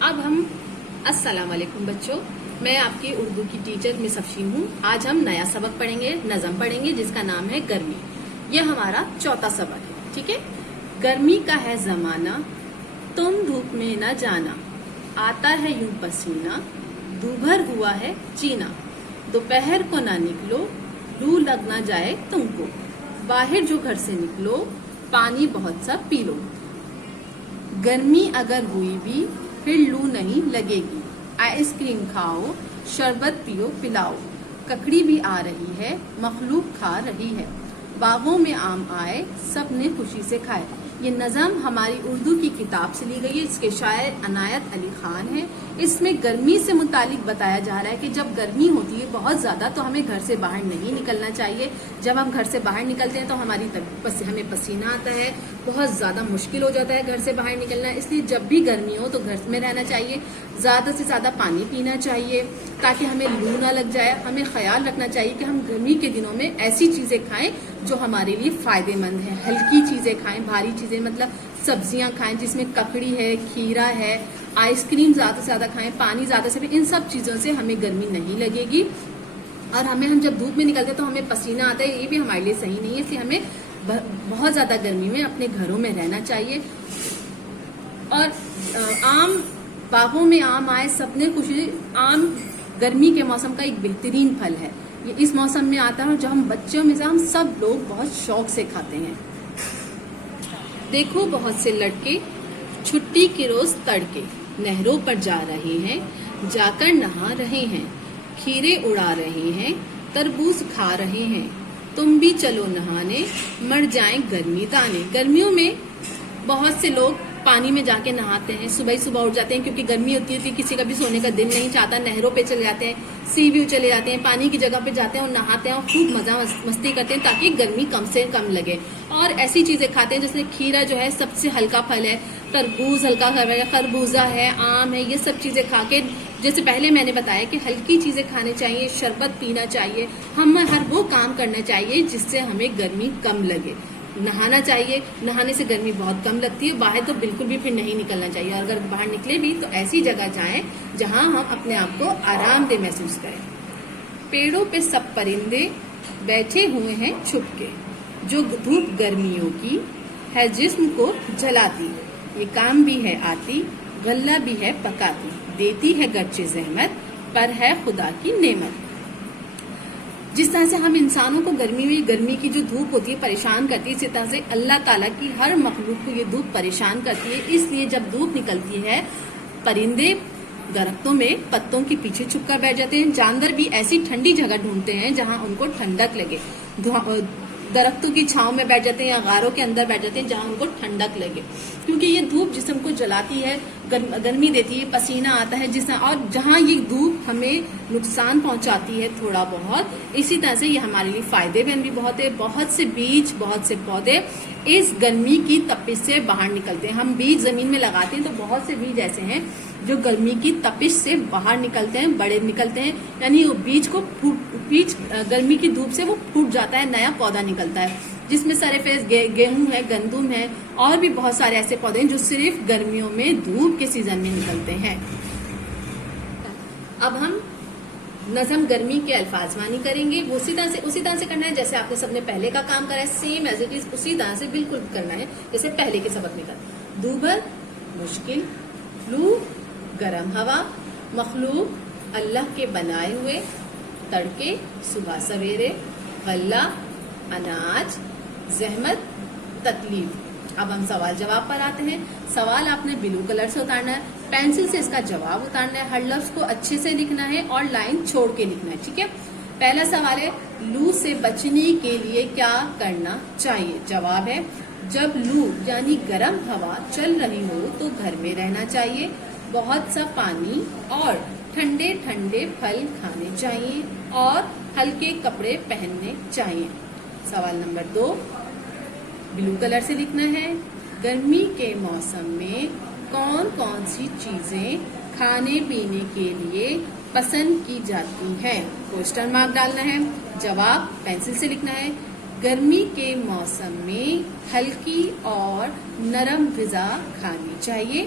اب ہم السلام علیکم بچوں، میں آپ کی اردو کی ٹیچر مس افشین ہوں۔ آج ہم نیا سبق پڑھیں گے، نظم پڑھیں گے جس کا نام ہے گرمی۔ یہ ہمارا چوتھا سبق ہے، ٹھیک ہے۔ گرمی کا ہے زمانہ، تم دھوپ میں نہ جانا، آتا ہے یوں پسینہ، دوبھر ہوا ہے چینا، دوپہر کو نہ نکلو، لو لگ نہ جائے تم کو، باہر جو گھر سے نکلو، پانی بہت سا پی لو۔ گرمی اگر ہوئی بھی پھر لو نہیں لگے گی، آئس کریم کھاؤ، شربت پیو پلاؤ، ککڑی بھی آ رہی ہے، مخلوق کھا رہی ہے، باغوں میں آم آئے، سب نے خوشی سے کھائے۔ یہ نظم ہماری اردو کی کتاب سے لی گئی ہے، اس کے شاعر عنایت علی خان ہیں۔ اس میں گرمی سے متعلق بتایا جا رہا ہے کہ جب گرمی ہوتی ہے بہت زیادہ تو ہمیں گھر سے باہر نہیں نکلنا چاہیے۔ جب ہم گھر سے باہر نکلتے ہیں تو ہمیں پسینہ آتا ہے، بہت زیادہ مشکل ہو جاتا ہے گھر سے باہر نکلنا۔ اس لیے جب بھی گرمی ہو تو گھر میں رہنا چاہیے، زیادہ سے زیادہ پانی پینا چاہیے تاکہ ہمیں لو نہ لگ جائے۔ ہمیں خیال رکھنا چاہیے کہ ہم گرمی کے دنوں میں ایسی چیزیں کھائیں جو ہمارے لیے فائدے مند ہیں، ہلکی چیزیں کھائیں، بھاری چیزیں مطلب سبزیاں کھائیں جس میں ککڑی ہے، کھیرا ہے، آئس کریم زیادہ سے زیادہ کھائیں، پانی زیادہ سے ان سب چیزوں سے ہمیں گرمی نہیں لگے گی۔ اور ہم جب دھوپ میں نکلتے ہیں تو ہمیں پسینہ آتا ہے، یہ بھی ہمارے لیے صحیح نہیں ہے، اس لیے ہمیں بہت زیادہ گرمی میں اپنے گھروں میں رہنا چاہیے۔ اور آم، باغوں میں آم آئے، سب نے خوشی۔ آم گرمی کے موسم کا ایک بہترین پھل ہے، یہ اس موسم میں آتا ہے اور جو ہم بچوں میں سے ہم سب لوگ بہت شوق سے کھاتے ہیں۔ دیکھو بہت سے لڑکے چھٹی کے روز تڑکے نہروں پر جا رہے ہیں، جا کر نہا رہے ہیں، کھیرے اڑا رہے ہیں، تربوز کھا رہے ہیں، تم بھی چلو نہانے، مر جائیں گرمی تانے۔ گرمیوں میں بہت سے لوگ پانی میں جا کے نہاتے ہیں، صبح اٹھ جاتے ہیں کیونکہ گرمی ہوتی ہے، کسی کا بھی سونے کا دل نہیں چاہتا، نہروں پہ چلے جاتے ہیں، سی ویو چلے جاتے ہیں، پانی کی جگہ پہ جاتے ہیں اور نہاتے ہیں اور خوب مزہ مستی کرتے ہیں تاکہ گرمی کم سے کم لگے۔ اور ایسی چیزیں کھاتے ہیں جیسے کھیرا جو ہے سب سے ہلکا پھل ہے، تربوز ہلکا ہے، خربوزہ ہے، آم ہے، یہ سب چیزیں کھا کے، جیسے پہلے میں نے بتایا کہ ہلکی چیزیں کھانے چاہیے، شربت پینا چاہیے، ہمیں ہر وہ کام کرنا چاہیے جس سے ہمیں گرمی کم لگے۔ نہانا چاہیے، نہانے سے گرمی بہت کم لگتی ہے، باہر تو بالکل بھی پھر نہیں نکلنا چاہیے، اور اگر باہر نکلے بھی تو ایسی جگہ جائیں جہاں ہم اپنے آپ کو آرام دہ محسوس کریں۔ پیڑوں پہ سب پرندے بیٹھے ہوئے ہیں چھپ کے، جو دھوپ گرمیوں کی ہے جسم کو جلاتی، یہ کام بھی ہے آتی، غلہ بھی ہے پکاتی، دیتی ہے گرچہ زحمت، پر ہے خدا کی نعمت۔ جس طرح سے ہم انسانوں کو گرمی کی جو دھوپ ہوتی ہے پریشان کرتی ہے، اسی طرح سے اللہ تعالیٰ کی ہر مخلوق کو یہ دھوپ پریشان کرتی ہے۔ اس لیے جب دھوپ نکلتی ہے پرندے درختوں میں پتوں کے پیچھے چھپ کر بیٹھ جاتے ہیں، جانور بھی ایسی ٹھنڈی جگہ ڈھونڈتے ہیں جہاں ان کو ٹھنڈک لگے، درختوں کی چھاؤں میں بیٹھ جاتے ہیں یا غاروں کے اندر بیٹھ جاتے ہیں جہاں ان کو ٹھنڈک لگے، کیونکہ یہ دھوپ جسم کو جلاتی ہے، گرمی دیتی ہے، پسینہ آتا ہے اور جہاں یہ دھوپ ہمیں نقصان پہنچاتی ہے تھوڑا بہت، اسی طرح سے یہ ہمارے لیے فائدے مند بھی بہت ہے۔ بہت سے بیج، بہت سے پودے اس گرمی کی تپش سے باہر نکلتے ہیں۔ ہم بیج زمین میں لگاتے ہیں تو بہت سے بیج ایسے ہیں جو گرمی کی تپش سے باہر نکلتے ہیں، بڑے نکلتے ہیں، یعنی بیج گرمی کی دھوپ سے وہ پھوٹ جاتا ہے، نیا پودا نکلتا ہے، جس میں سرفیز گیہوں ہے، گندم ہے، اور بھی بہت سارے ایسے پودے ہیں جو صرف گرمیوں میں دھوپ کے سیزن میں نکلتے ہیں۔ اب ہم نظم گرمی کے الفاظ مانی کریں گے، وہ اسی طرح سے کرنا ہے جیسے آپ نے سب نے پہلے کا کام کرا ہے، سیم ایز اٹ از اسی طرح سے بالکل کرنا ہے جیسے پہلے کے سبق میں کرنا۔ دوبھر مشکل، لو گرم ہوا، مخلوق اللہ کے بنائے ہوئے، تڑکے صبح سویرے، غلہ اناج، زحمت تکلیف۔ اب ہم سوال جواب پر آتے ہیں۔ سوال آپ نے بلو کلر سے اتارنا ہے، پینسل سے اس کا جواب اتارنا ہے، ہر لفظ کو اچھے سے لکھنا ہے اور لائن چھوڑ کے لکھنا ہے، ٹھیک ہے۔ پہلا سوال ہے، لو سے بچنے کے لیے کیا کرنا چاہیے؟ جواب ہے، جب لو یعنی گرم ہوا چل رہی ہو تو گھر میں رہنا چاہیے، بہت سا پانی اور ٹھنڈے ٹھنڈے پھل کھانے چاہیے اور ہلکے کپڑے پہننے چاہیے۔ سوال نمبر 2 بلو کلر سے لکھنا ہے، گرمی کے موسم میں کون کون سی چیزیں کھانے پینے کے لیے پسند کی جاتی ہیں؟ کوسچن مارک ڈالنا ہے۔ جواب پینسل سے لکھنا ہے، گرمی کے موسم میں ہلکی اور نرم غذا کھانی چاہیے،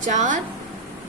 4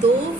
2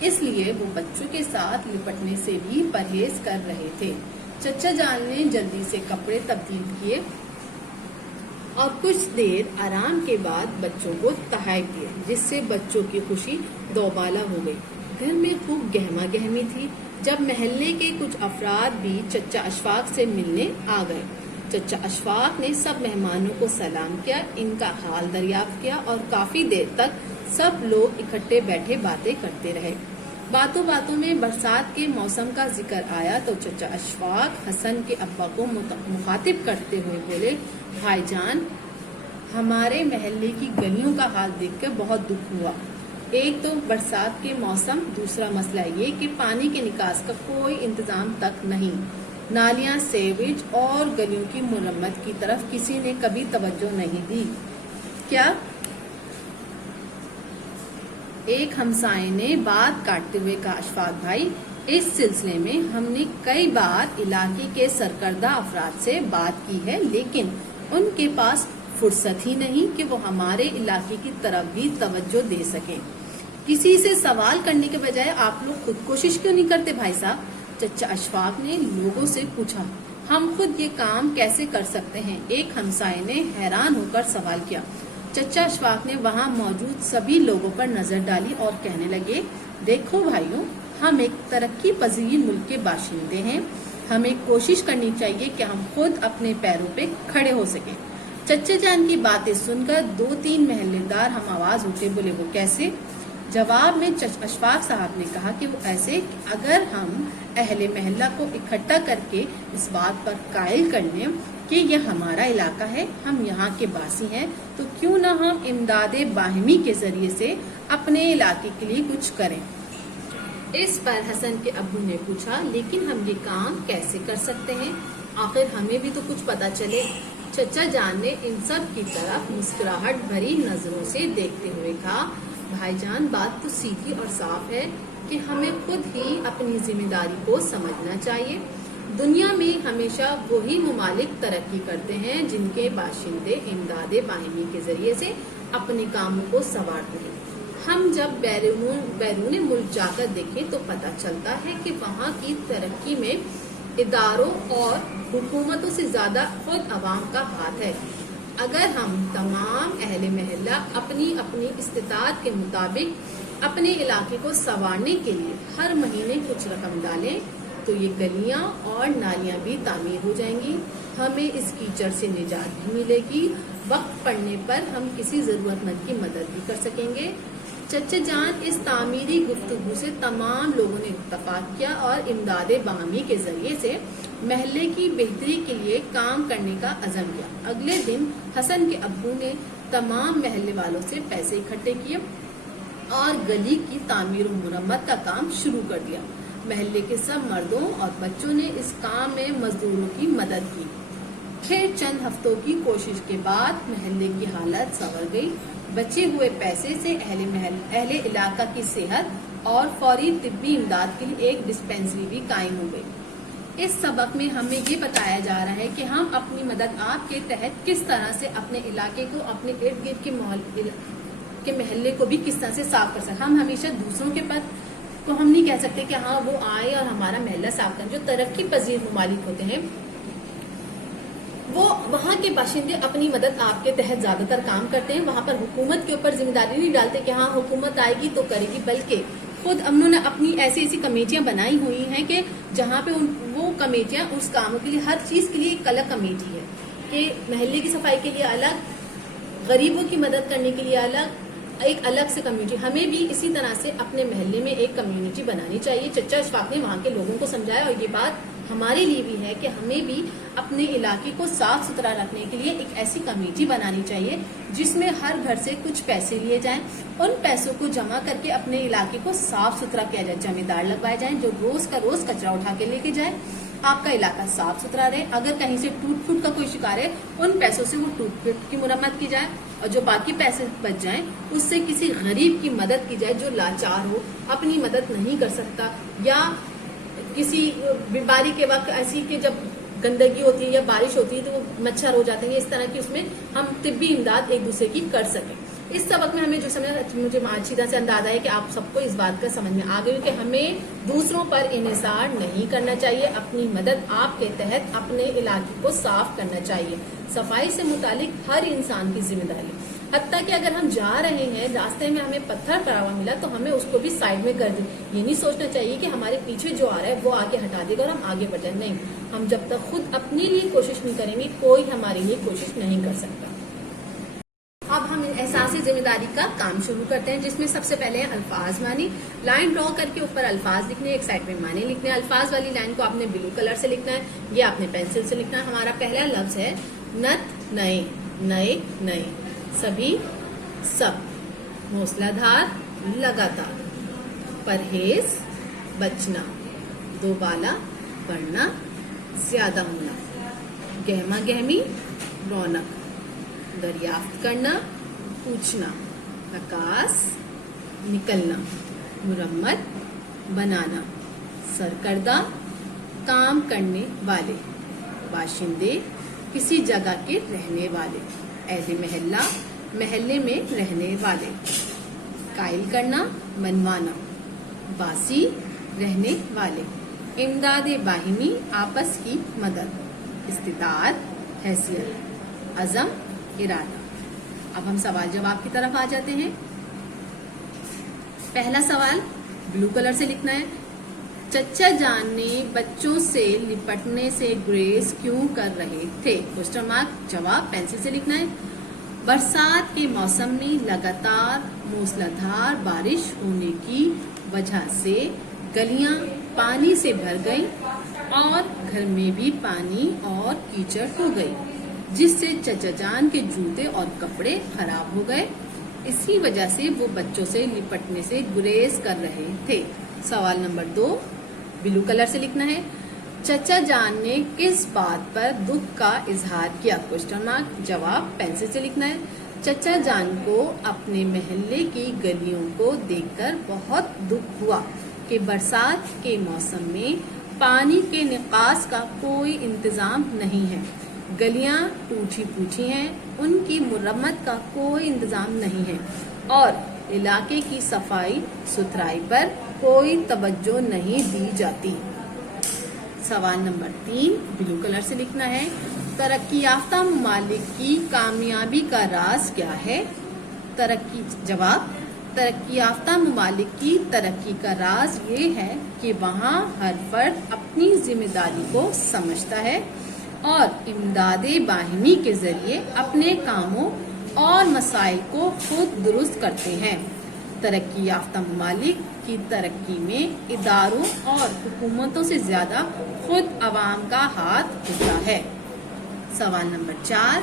اس لیے وہ بچوں کے ساتھ لپٹنے سے بھی پرہیز کر رہے تھے۔ چچا جان نے جلدی سے کپڑے تبدیل کیے اور کچھ دیر آرام کے بعد بچوں کو تحائف دیا، جس سے بچوں کی خوشی دوبالا ہو گئی۔ گھر میں خوب گہما گہمی تھی۔ جب محلے کے کچھ افراد بھی چچا اشفاق سے ملنے آ گئے۔ چچا اشفاق نے سب مہمانوں کو سلام کیا، ان کا حال دریافت کیا اور کافی دیر تک سب لوگ اکٹھے بیٹھے باتیں کرتے رہے۔ باتوں باتوں میں برسات کے موسم کا ذکر آیا تو چچا اشفاق حسن کے ابا کو مخاطب کرتے ہوئے بولے، بھائی جان، ہمارے محلے کی گلیوں کا حال دیکھ کر بہت دکھ ہوا۔ ایک تو برسات کے موسم، دوسرا مسئلہ یہ کہ پانی کے نکاس کا کوئی انتظام تک نہیں، نالیاں، سیویج اور گلیوں کی مرمت کی طرف کسی نے کبھی توجہ نہیں دی۔ کیا؟ ایک ہمسائے نے بات کاٹتے ہوئے کہا، اشفاق بھائی، اس سلسلے میں ہم نے کئی بار علاقے کے سرکردہ افراد سے بات کی ہے، لیکن ان کے پاس فرصت ہی نہیں کہ وہ ہمارے علاقے کی طرف بھی توجہ دے سکیں۔ کسی سے سوال کرنے کے بجائے آپ لوگ خود کوشش کیوں نہیں کرتے بھائی صاحب؟ چچا اشفاق نے لوگوں سے پوچھا، ہم خود یہ کام کیسے کر سکتے ہیں؟ ایک ہمسائے نے حیران ہو کر سوال کیا۔ چچا اشفاق نے وہاں موجود سبھی لوگوں پر نظر ڈالی اور کہنے لگے، دیکھو بھائیوں، ہم ایک ترقی پذیر ملک کے باشندے ہیں، ہمیں کوشش کرنی چاہیے کہ ہم خود اپنے پیروں پہ کھڑے ہو سکیں۔ چچا جان کی باتیں سن کر 2-3 محلے دار ہم آواز اٹھے، بولے، وہ کیسے؟ جواب میں چچا اشفاق صاحب نے کہا کہ وہ ایسے کہ اگر ہم اہل محلہ کو اکٹھا کر کے اس بات پر قائل کر لیں کہ یہ ہمارا علاقہ ہے، ہم یہاں کے باسی ہیں، تو کیوں نہ ہم امداد باہمی کے ذریعے سے اپنے علاقے کے لیے کچھ کریں۔ اس پر حسن کے ابو نے پوچھا، لیکن ہم یہ کام کیسے کر سکتے ہیں؟ آخر ہمیں بھی تو کچھ پتا چلے۔ چچا جان نے ان سب کی طرف مسکراہٹ بھری نظروں سے دیکھتے ہوئے کہا، بھائی جان، بات تو سیدھی اور صاف ہے کہ ہمیں خود ہی اپنی ذمہ داری کو سمجھنا چاہیے۔ دنیا میں ہمیشہ وہی ممالک ترقی کرتے ہیں جن کے باشندے امداد باہمی کے ذریعے سے اپنے کاموں کو سنوارتے ہیں۔ ہم جب بیرون ملک جا کر دیکھیں تو پتہ چلتا ہے کہ وہاں کی ترقی میں اداروں اور حکومتوں سے زیادہ خود عوام کا ہاتھ ہے۔ اگر ہم تمام اہل محلہ اپنی اپنی استطاعت کے مطابق اپنے علاقے کو سنوارنے کے لیے ہر مہینے کچھ رقم ڈالیں تو یہ گلیاں اور نالیاں بھی تعمیر ہو جائیں گی، ہمیں اس کیچڑ سے نجات بھی ملے گی، وقت پڑنے پر ہم کسی ضرورت مند کی مدد بھی کر سکیں گے۔ چچا جان اس تعمیری گفتگو سے تمام لوگوں نے اتفاق کیا اور امداد باہمی کے ذریعے سے محلے کی بہتری کے لیے کام کرنے کا عزم کیا۔ اگلے دن حسن کے ابو نے تمام محلے والوں سے پیسے اکٹھے کیے اور گلی کی تعمیر و مرمت کا کام شروع کر دیا۔ محلے کے سب مردوں اور بچوں نے اس کام میں مزدوروں کی مدد کی۔ پھر چند ہفتوں کی کوشش کے بعد محلے کی حالت سنور گئی۔ بچے ہوئے پیسے سے اہل علاقہ کی صحت اور فوری طبی امداد کے لیے ایک ڈسپینسری بھی قائم ہو گئی۔ اس سبق میں ہمیں یہ بتایا جا رہا ہے کہ ہم اپنی مدد آپ کے تحت کس طرح سے اپنے علاقے کو، اپنے ارد گرد کے محلے کو بھی کس طرح سے صاف کر سکتے۔ ہم ہمیشہ دوسروں کے پاس کو ہم نہیں کہہ سکتے کہ ہاں وہ آئے اور ہمارا محلہ صاف کریں۔ جو ترقی پذیر ممالک ہوتے ہیں وہ وہاں کے باشندے اپنی مدد آپ کے تحت زیادہ تر کام کرتے ہیں، وہاں پر حکومت کے اوپر ذمہ داری نہیں ڈالتے کہ ہاں حکومت آئے گی تو کرے گی، بلکہ خود انہوں نے اپنی ایسی کمیٹیاں بنائی ہوئی ہیں کہ جہاں پہ وہ کمیٹیاں اس کاموں کے لیے، ہر چیز کے لیے ایک الگ کمیٹی ہے کہ محلے کی صفائی کے لیے الگ، غریبوں کی مدد کرنے کے لیے الگ، ایک الگ سے کمیونٹی۔ ہمیں بھی اسی طرح سے اپنے محلے میں ایک کمیونٹی بنانی چاہیے۔ چچا اشفاق نے وہاں کے لوگوں کو سمجھایا اور یہ بات ہمارے لیے بھی ہے کہ ہمیں بھی اپنے علاقے کو صاف ستھرا رکھنے کے لیے ایک ایسی کمیٹی بنانی چاہیے جس میں ہر گھر سے کچھ پیسے لیے جائیں، ان پیسوں کو جمع کر کے اپنے علاقے کو صاف ستھرا کیا جائے، جمع دار لگوائے جائیں جو روز کا روز کچرا اٹھا کے لے کے جائیں، آپ کا علاقہ صاف ستھرا رہے۔ اگر کہیں سے ٹوٹ پھوٹ کا کوئی شکار ہے، ان پیسوں سے وہ ٹوٹ پھوٹ کی مرمت کی جائے اور جو باقی پیسے بچ جائیں اس سے کسی غریب کی مدد کی جائے جو لاچار ہو، اپنی مدد نہیں کر سکتا، یا کسی بیماری کے وقت ایسی کہ جب گندگی ہوتی ہے یا بارش ہوتی ہے تو وہ مچھر ہو جاتے ہیں، اس طرح کی اس میں ہم طبی امداد ایک دوسرے کی کر سکیں۔ اس سبق میں ہمیں جو سمجھا مجھے اچھی طرح سے اندازہ ہے کہ آپ سب کو اس بات کا سمجھ میں آ گئی کہ ہمیں دوسروں پر انحصار نہیں کرنا چاہیے، اپنی مدد آپ کے تحت اپنے علاقے کو صاف کرنا چاہیے. صفائی سے متعلق ہر انسان کی ذمہ داری، حتیٰ کہ اگر ہم جا رہے ہیں راستے میں ہمیں پتھر پڑا ہوا ملا تو ہمیں اس کو بھی سائڈ میں کر دیں. یہ نہیں سوچنا چاہیے کہ ہمارے پیچھے جو آ رہا ہے وہ آ کے ہٹا دے گا اور ہم آگے بڑھ جائیں. نہیں، ہم جب تک خود اپنے لیے کوشش نہیں کریں گے کوئی ہمارے لیے کوشش نہیں کر سکتا. اب ہم احساس ذمہ داری کا کام شروع کرتے ہیں، جس میں سب سے پہلے الفاظ مانی. لائن ڈرا کر کے اوپر الفاظ لکھنے، ایک سائڈ میں معنی لکھنے. الفاظ والی لائن کو آپ نے بلو کلر سے لکھنا ہے، یہ آپ نے پینسل سے لکھنا ہے. ہمارا پہلا لفظ ہے نت، نئے، نئے نئے، سبھی سب، موسلا دھار لگاتار، پرہیز بچنا، دوبالا بڑھنا زیادہ ہونا، گہما گہمی رونق، دریافت کرنا پوچھنا، عکاس نکلنا، مرمت بنانا، سرکردہ کام کرنے والے، باشندے کسی جگہ کے رہنے والے، اہل محلہ محلے میں رہنے والے، قائل کرنا منوانا، باسی رہنے والے، امداد باہمی آپس کی مدد، استطاعت حیثیت، عزم ارادہ. اب ہم سوال جواب کی طرف آ جاتے ہیں. پہلا سوال بلو کلر سے لکھنا ہے. چچا جان نے بچوں سے لپٹنے سے گریز کیوں کر رہے تھے؟ Question mark. جواب پینسل سے لکھنا ہے. برسات کے موسم میں لگاتار موسلادھار بارش ہونے کی وجہ سے گلیاں پانی سے بھر گئیں اور گھر میں بھی پانی اور کیچڑ ہو گئی، جس سے چچا جان کے جوتے اور کپڑے خراب ہو گئے. اسی وجہ سے وہ بچوں سے لپٹنے سے گریز کر رہے تھے. سوال نمبر 2 بلو کلر سے لکھنا ہے. چچا جان نے کس بات پر دکھ کا اظہار کیا؟ Question mark. جواب پینسل سے لکھنا ہے. چچا جان کو اپنے محلے کی گلیوں کو دیکھ کر بہت دکھ ہوا کہ برسات کے موسم میں پانی کے نکاس کا کوئی انتظام نہیں ہے، گلیاں ٹوٹی پھوٹی ہیں، ان کی مرمت کا کوئی انتظام نہیں ہے اور علاقے کی صفائی ستھرائی پر کوئی توجہ نہیں دی جاتی. سوال نمبر 3 بلو کلر سے لکھنا ہے. ترقی یافتہ ممالک کی کامیابی کا راز کیا ہے؟ جواب ترقی یافتہ ممالک کی ترقی کا راز یہ ہے کہ وہاں ہر فرد اپنی ذمہ داری کو سمجھتا ہے اور امداد باہمی کے ذریعے اپنے کاموں اور مسائل کو خود درست کرتے ہیں. ترقی یافتہ ممالک کی ترقی میں اداروں اور حکومتوں سے زیادہ خود عوام کا ہاتھ ہوتا ہے. سوال نمبر 4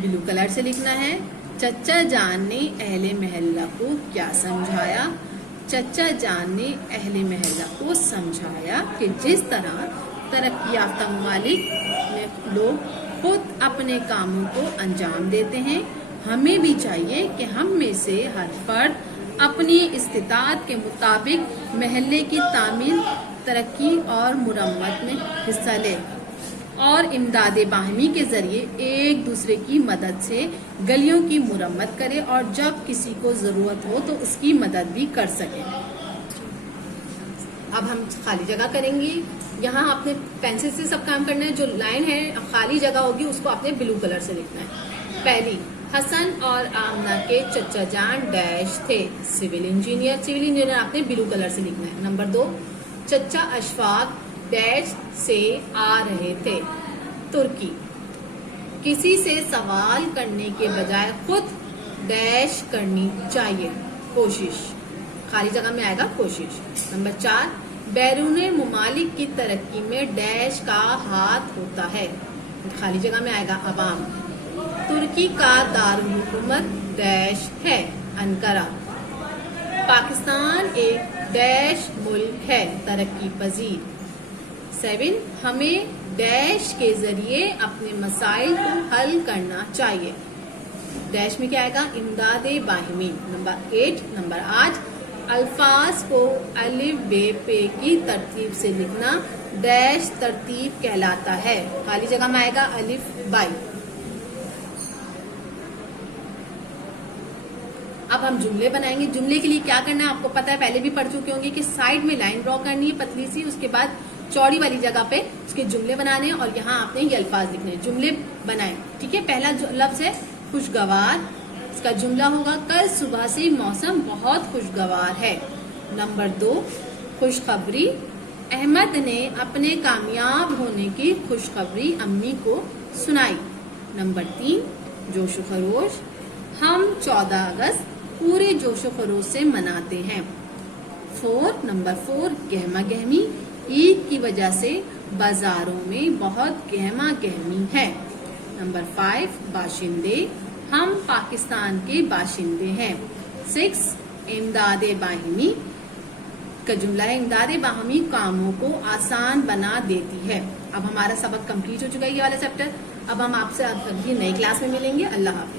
بلو کلر سے لکھنا ہے. چچا جان نے اہل محلہ کو کیا سمجھایا؟ چچا جان نے اہل محلہ کو سمجھایا کہ جس طرح ترقی یافتہ ممالک میں لوگ خود اپنے کاموں کو انجام دیتے ہیں، ہمیں بھی چاہیے کہ ہم میں سے ہر فرد اپنی استطاعت کے مطابق محلے کی تعمیر، ترقی اور مرمت میں حصہ لے اور امداد باہمی کے ذریعے ایک دوسرے کی مدد سے گلیوں کی مرمت کرے اور جب کسی کو ضرورت ہو تو اس کی مدد بھی کر سکے. اب ہم خالی جگہ کریں گے. یہاں آپ نے پینسل سے سب کام کرنا ہے. جو لائن ہے خالی جگہ ہوگی اس کو آپ نے بلو کلر سے لکھنا ہے. پہلی، حسن اور آمنہ کے چچا جان ڈیش تھے. Civil engineer. سول انجینئر آپ نے بلو کلر سے لکھنا ہے. نمبر 2، چچا اشفاق ڈیش سے آ رہے تھے. ترکی. کسی سے سوال کرنے کے بجائے خود ڈیش کرنی چاہیے. کوشش. خالی جگہ میں آئے گا کوشش. نمبر 4، بیرون ممالک کی ترقی میں ڈیش کا ہاتھ ہوتا ہے. خالی جگہ میں آئے گا عوام. ترکی کا دارالحکومت ڈیش ہے. انقرہ. پاکستان ایک ڈیش ملک ہے. ترقی پذیر. 7، ہمیں ڈیش کے ذریعے اپنے مسائل کو حل کرنا چاہیے. ڈیش میں کیا آئے گا؟ امداد باہمی. نمبر 8، نمبر 8، الفاظ کو الف بے پے کی ترتیب سے لکھنا ڈیش ترتیب کہلاتا ہے. خالی جگہ میں آئے گا الف بائی. اب ہم جملے بنائیں گے. جملے کے لیے کیا کرنا ہے آپ کو پتا ہے, پہلے بھی پڑھ چکے ہوں گے کہ سائڈ میں لائن ڈرا کرنی ہے پتلی سی, اس کے بعد چوڑی والی جگہ پہ اس کے جملے بنانے ہیں اور یہاں آپ نے یہ الفاظ لکھنے ہیں. جملے بنائیں, ٹھیک ہے. پہلا لفظ ہے خوشگوار, اس کا جملہ ہوگا کل صبح سے موسم بہت خوشگوار ہے. نمبر 2 خوشخبری, احمد نے اپنے کامیاب ہونے کی خوشخبری امی کو سنائی. نمبر 3 جوش و خروش, ہم 14 اگست پورے جوش و خروش سے مناتے ہیں. نمبر 4 گہما گہمی, عید کی وجہ سے بازاروں میں بہت گہما گہمی ہے. نمبر 5 باشندے, ہم پاکستان کے باشندے ہیں. 6 امداد باہمی کا جملہ ہے امداد باہمی کاموں کو آسان بنا دیتی ہے. اب ہمارا سبق کمپلیٹ ہو چکا ہے یہ والا چیپٹر. اب ہم آپ سے اگلی نئی کلاس میں ملیں گے. اللہ حافظ.